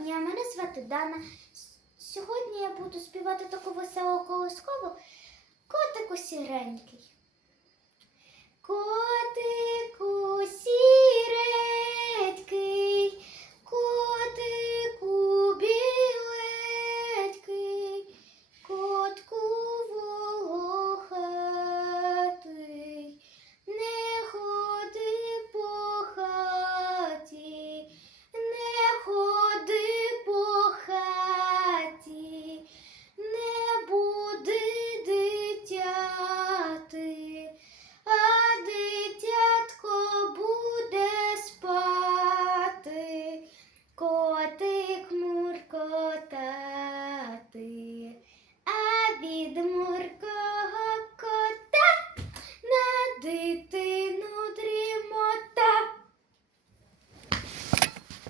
дня, мене звати Дана. Сьогодні я буду співати таку веселу колоскову котику сіренький. ti.